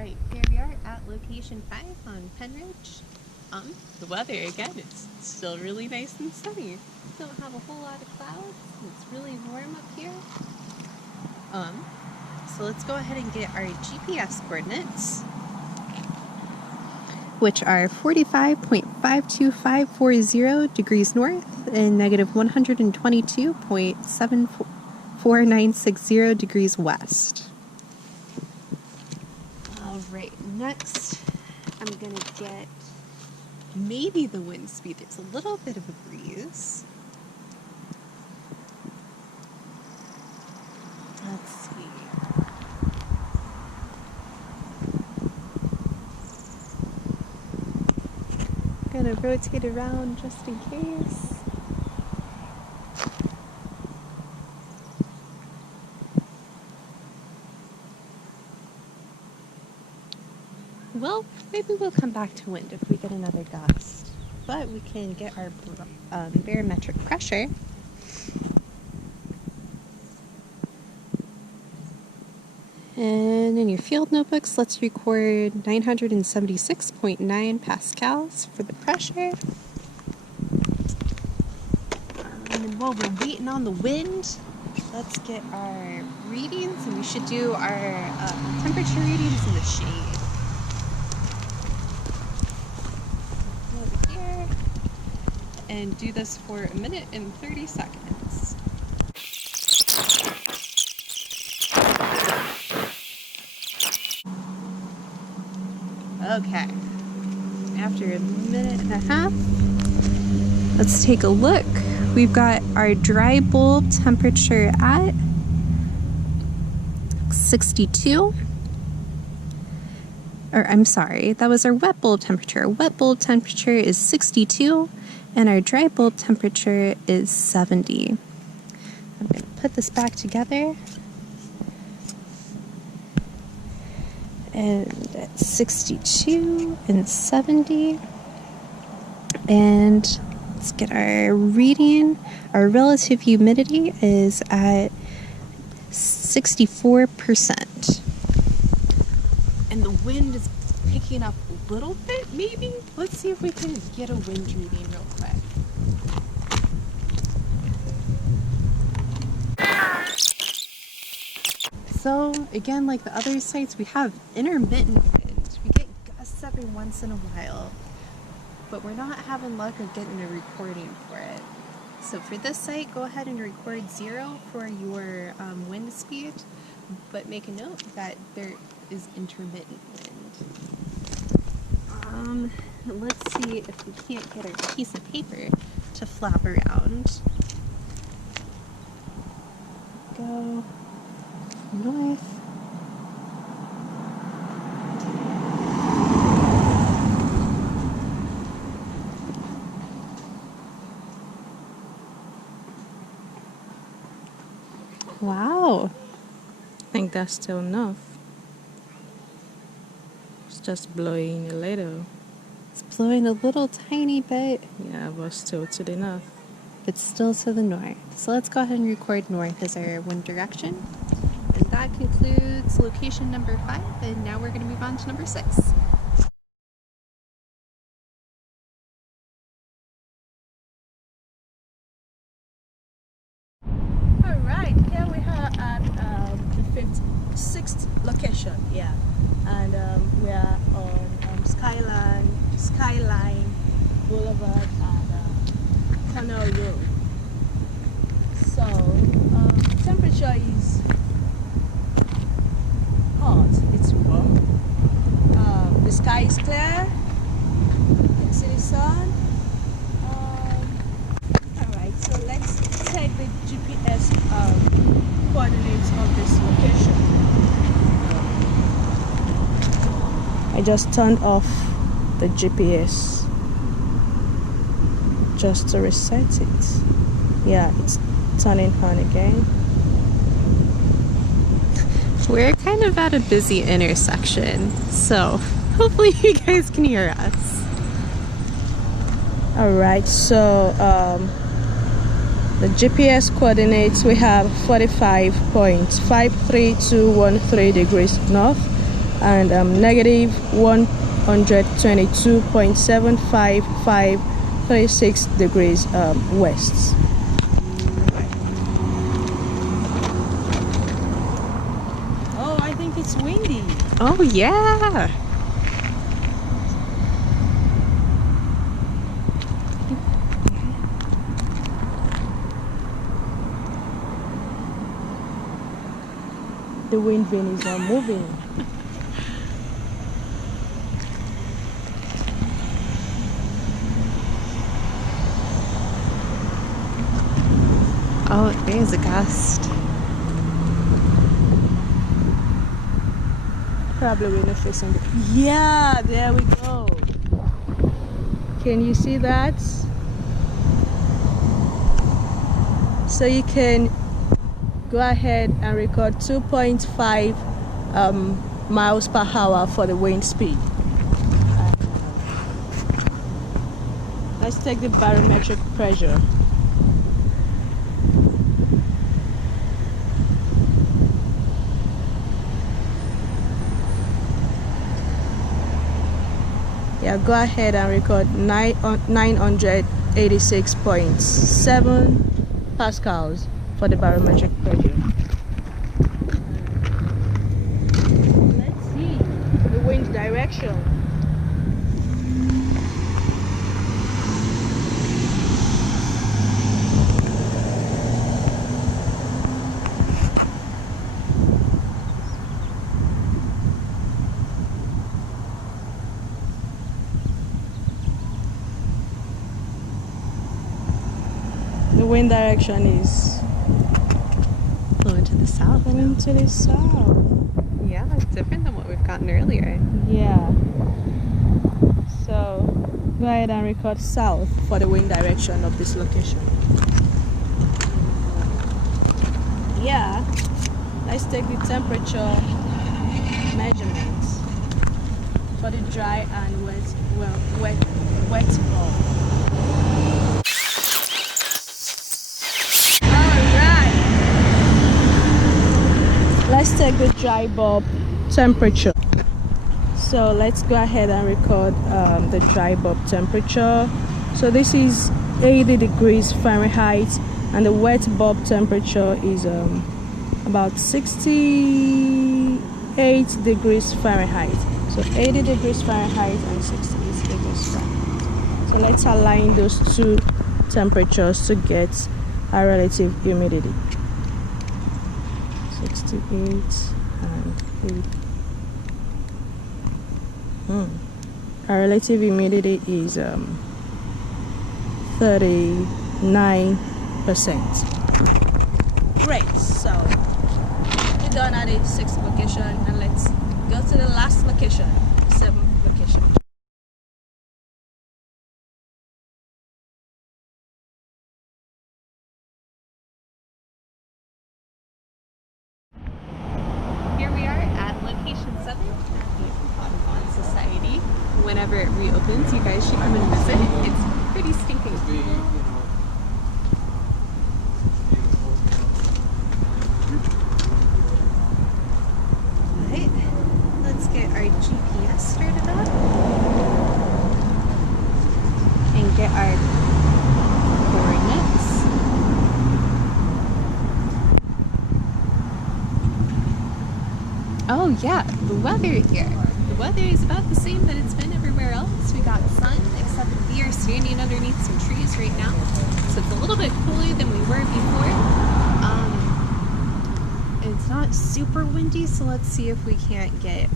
Alright, here we are at location 5 on Penridge. The weather again, it's still really nice and sunny. Don't have a whole lot of clouds. It's really warm up here. So let's go ahead and get our GPS coordinates, which are 45.52540 degrees north and negative 122.74960 degrees west. Alright, next I'm gonna get maybe the wind speed. There's a little bit of a breeze. Let's see. Gonna rotate around just in case. Well, maybe we'll come back to wind if we get another gust. But we can get our barometric pressure. And in your field notebooks, let's record 976.9 pascals for the pressure. And while we're waiting on the wind, let's get our readings, and we should do our temperature readings in the shade. Over here, and do this for 1 minute and 30 seconds. Okay, after 1.5 minutes, let's take a look. We've got our dry bulb temperature at 62. Or I'm sorry, that was our wet bulb temperature. Our wet bulb temperature is 62 and our dry bulb temperature is 70. I'm going to put this back together. And at 62 and 70. And let's get our reading. Our relative humidity is at 64%. And the wind is picking up a little bit, maybe? Let's see if we can get a wind reading real quick. So, again, like the other sites, we have intermittent wind. We get gusts every once in a while, but we're not having luck of getting a recording for it. So for this site, go ahead and record 0 for your wind speed, but make a note that there is intermittent wind. Let's see if we can't get our piece of paper to flap around. Go north. Wow. I think that's still enough. It's just blowing a little. It's blowing a little tiny bit. Yeah, but still good enough. It's still to the north. So let's go ahead and record north as our wind direction. And that concludes location number 5, and now we're going to move on to number 6. Alright, here we are at the 6th location, yeah. And we are on Skyline Boulevard and Canal Road. So, temperature is hot, it's warm. The sky is clear, you can see the sun. Alright, so let's take the GPS coordinates of this location. I just turned off the GPS just to reset it. Yeah, it's turning on again. We're kind of at a busy intersection, so hopefully you guys can hear us. Alright, so the GPS coordinates, we have 45.53213 degrees north and negative 122.75536 degrees west. Oh, I think it's windy. Oh yeah. The wind vane is not moving. Oh, there's a gust. Probably wind facing the. Yeah, there we go. Can you see that? So you can go ahead and record 2.5 miles per hour for the wind speed. Let's take the barometric pressure. Yeah, go ahead and record 986.7 pascals for the barometric pressure. Let's see the wind direction. The wind direction is Blowing to the south. going to the south. Yeah, it's different than what we've gotten earlier. Yeah. So go ahead and record south for the wind direction of this location. Yeah. Let's take the temperature measurements for the dry and wet bulb. Alright. Let's take the dry bulb temperature. So let's go ahead and record the dry bulb temperature. So this is 80 degrees Fahrenheit and the wet bulb temperature is about 68 degrees Fahrenheit. So 80 degrees Fahrenheit and 68 degrees Fahrenheit. So let's align those two temperatures to get a relative humidity. 68 and 80. Our relative humidity is 39%. Great. So we're done at the 6th location, and let's go to the last location, 7th location. Here we are at location 7 at the Audubon Society. Whenever it reopens, you guys should come and visit. It's pretty stinking cool. Alright, let's get our GPS started up and get our coordinates. Oh yeah, the weather here. The weather is about the same that it's been everywhere else. We got sun, except we are standing underneath some trees right now. So it's a little bit cooler than we were before. It's not super windy, so let's see if we can't get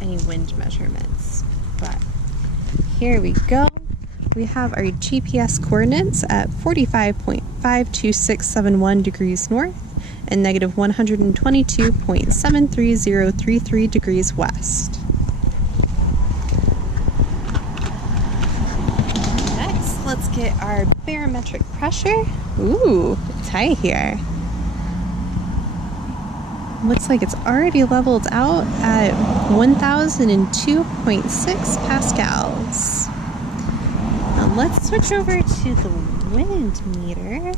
any wind measurements. But here we go. We have our GPS coordinates at 45.52671 degrees north and negative 122.73033 degrees west. Next, let's get our barometric pressure. Ooh, it's high here. Looks like it's already leveled out at 1002.6 pascals. Now let's switch over to the wind meter.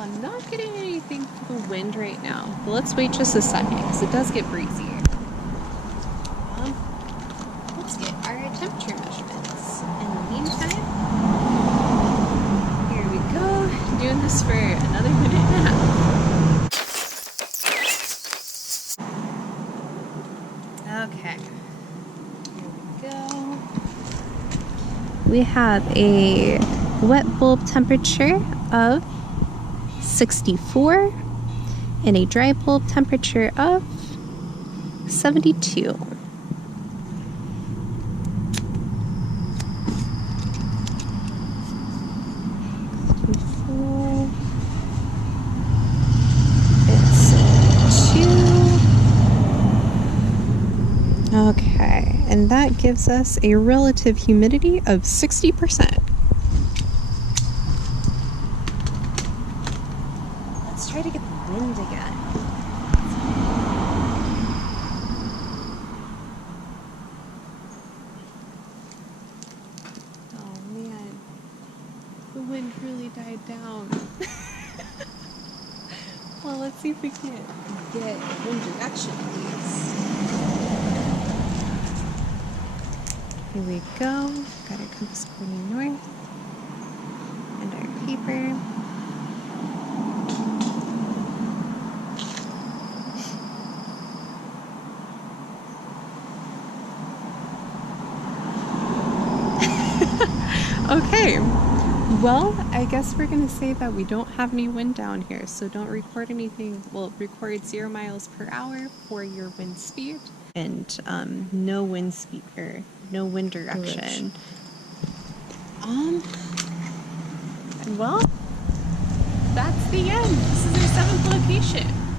I'm not getting anything for the wind right now, but let's wait just a second because it does get breezy. Let's get our temperature measurements. In the meantime, here we go, doing this for another minute and a half. Okay, here we go. We have a wet bulb temperature of 64 and a dry bulb temperature of 72. It's 2. Okay, and that gives us a relative humidity of 60%. Let's try to get the wind again. Oh man, the wind really died down. Well, let's see if we can get wind direction, please. Here we go. Got our compass pointing north. And our paper. Okay. Well, I guess we're going to say that we don't have any wind down here, so don't record anything. Well, record 0 miles per hour for your wind speed and no wind speed or no wind direction. Well, that's the end. This is our 7th location.